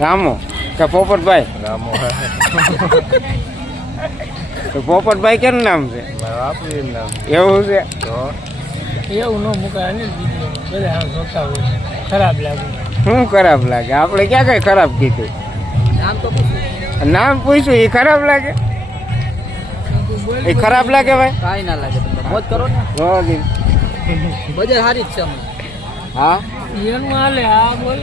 रामो क्या पोपट भाई रामो है तो पोपट भाई क्या नाम से नाम ये से ये उनो मुका ने दीदी बोले हां सोता हो खराब लागे हूं खराब लागे आपले क्या कहे खराब की थे नाम तो पूछो नाम पूछो ये खराब लागे ये तो खराब लागे भाई काई ना लागे तुम मौज करो ना हां जी बजे हारी छे हम हां ये नु आले आ बोल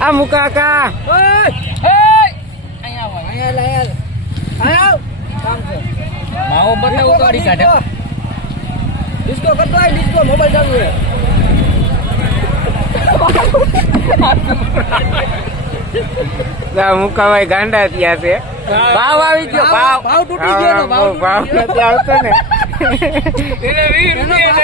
A muka ka. Hei. Hei. Ayo, ayo, ayo. Ayo. Mau bertahu kau di kada. Disko kartu ini disko mau balik dulu. Lah muka wei ganda dia se. Bawa video, bawa. Bawa tuti dia no, bawa. Bawa tuti dia no. Ini ini ini.